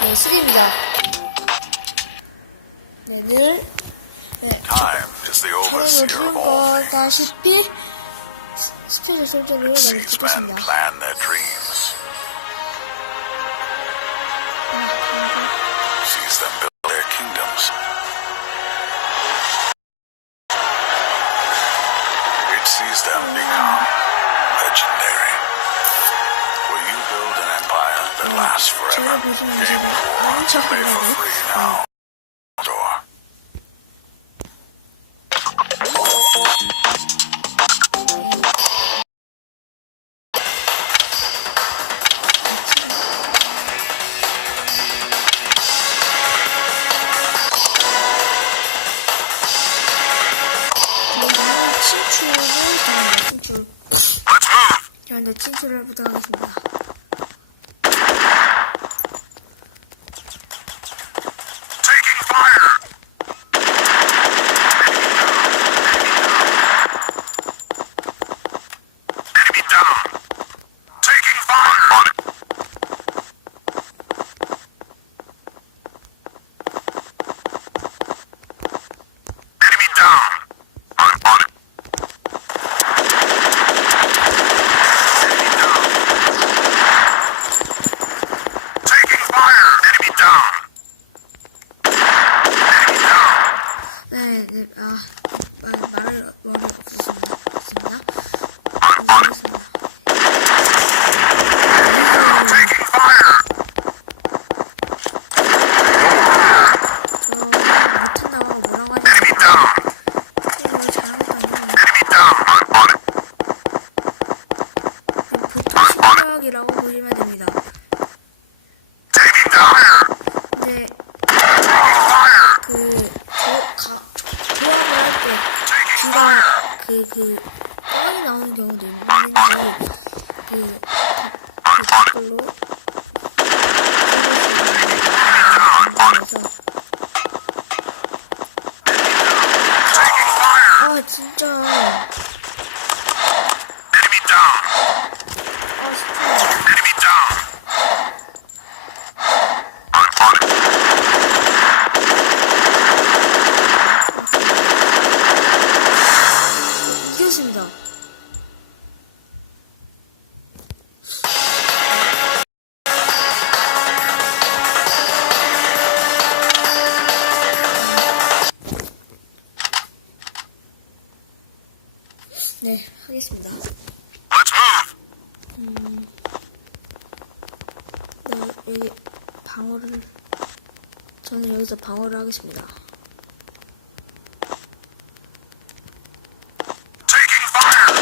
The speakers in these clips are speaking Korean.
네, 수리입니다. 네, 늘 저는 들은 거다시피 스페셜솔져를 만들겠습니다. Sees them build their kingdoms. It sees them become legendary. Will you build an empire that lasts forever? Game war, play for free now. Door. 친추를 부탁하겠습니다. Taking fire! Enemy down! Taking fire! On it! Enemy down! On it! 말을 없었습니다. Taking fire! 못한다고 뭐라고 하지? Enemy down! Enemy down! On it! 보통 실력이라고 보시면 됩니다. Taking fire! 근데 뻥이 나오는 경우도 있는지 댓글로 진짜 Enemy down! Enemy down! On it! 이겼습니다. 네, 하겠습니다. Let's move! 네, 여기 저는 여기서 방어를 하겠습니다. Taking fire!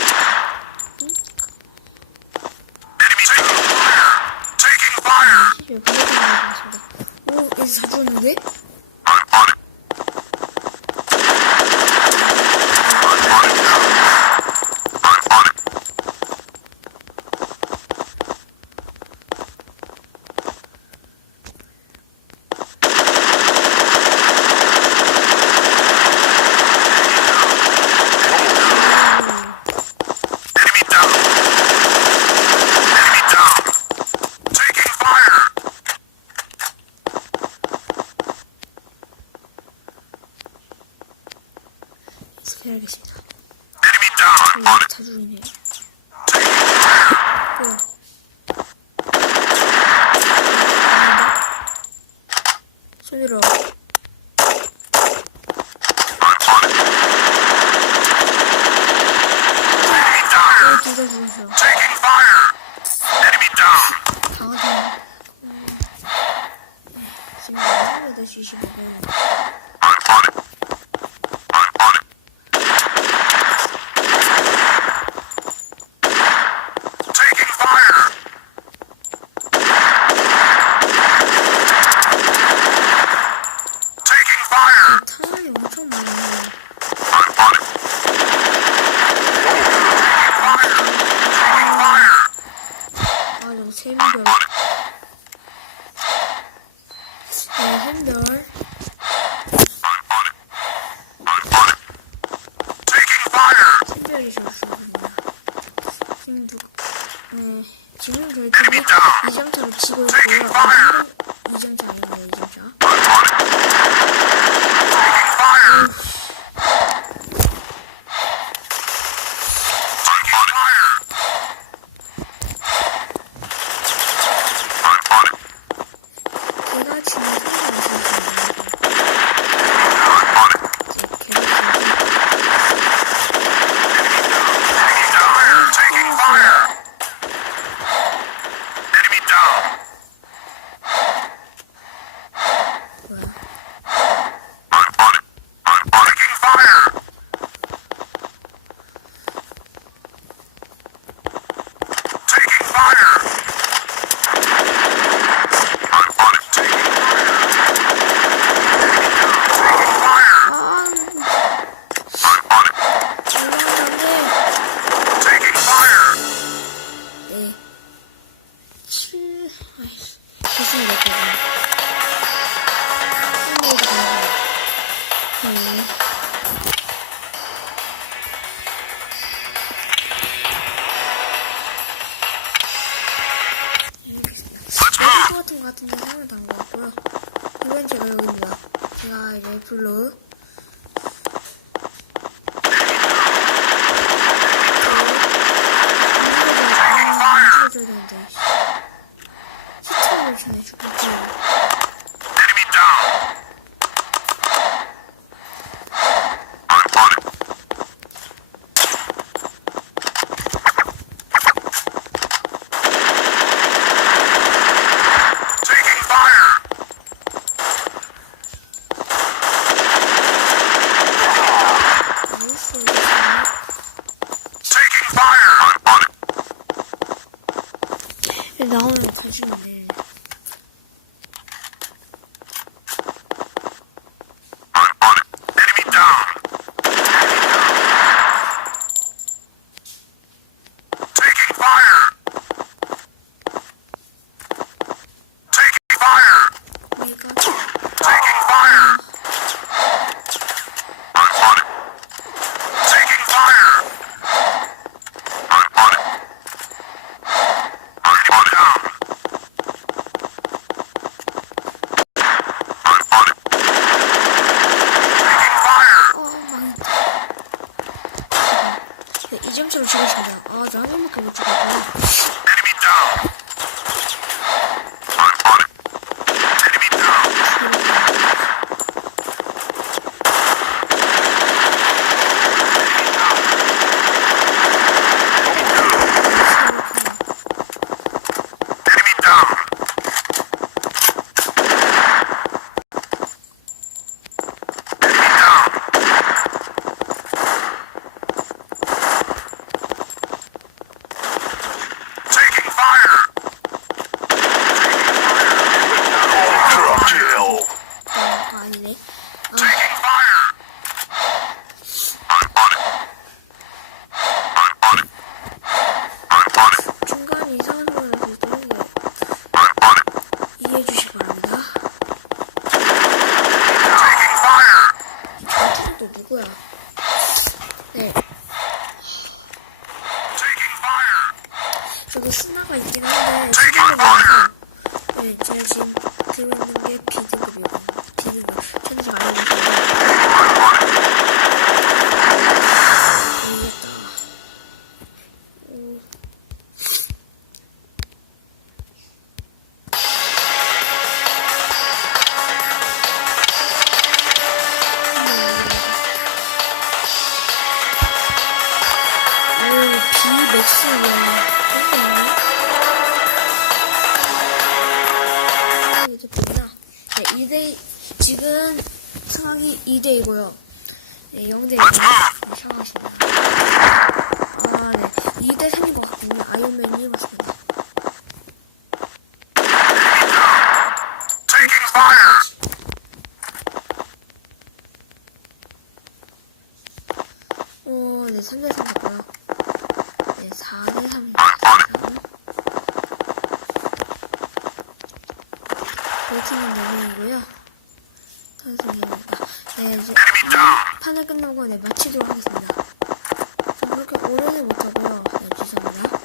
Enemy taking fire! Taking fire! 오, 여기서 다 죽었는데? On it! 해야겠습니다. Enemy down! On it! 다 죽이네. 손으로. 둘 다 죽었어. Taking fire! Enemy down! 강하다. 지금 3-25분. On it! Taking fire! Taking fire! 탄이 엄청 많아요. On it! Taking fire! 아, 이거 샘별. 네, 샘별. Taking fire! 샘별이 좋습니다. 지금 지금 저희 팀이 2점차로 치고 있고요. 2점차 아니네요, 2점차. 제가 지금 같은 거 같은데 사용을 단 것 같고요. 이번 제가 여기입니다. 제가 이제 블루 찍어줘야 되는데 시청을 전해 줄게요. 나오는 거짓인데. 네, 2점차로 죽였습니다. 아, 저 한 번밖에 못 죽였구나. 누구야? 네. 여기 스나가 있긴 한데 스나가 없어요. 네, 제가 지금 들고 있는 게 B등급이요. B등급. 천지 말해주세요. 모르겠다. 네, 2대 지금 상황이 2대2고요. 네, 0대1 상황이십니다. 아, 네, 2대3인 것 같군요. 아이언맨이 맞습니다. 오, 네, 3대3 같고요. 네, 4대3입니다. 웨이팅은 4명이고요. 선생님입니다. 네, 이제 판을 끝나고 네, 마치도록 하겠습니다. 좀 그렇게 오래는 못하고요. 네, 죄송합니다.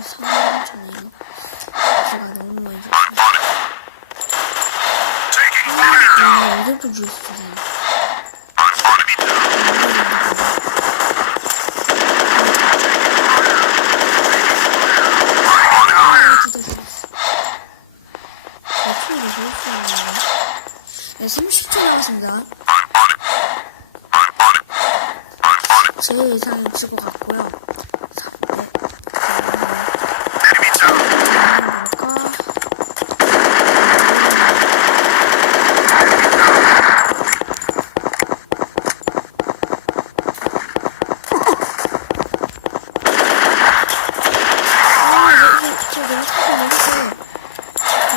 3점이에요. 제가 너무 많이 줬어요. 이것도 주셨어요. 네, 30초 남았습니다. 제 예상은 지고 갔고요. 3대.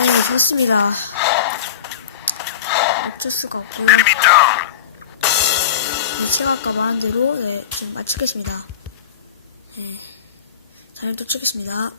네, 좋습니다. 어쩔 수가 없고요. 네, 제가 아까 말한 대로 네, 지금 마치겠습니다. 네, 다음에 또 찍겠습니다.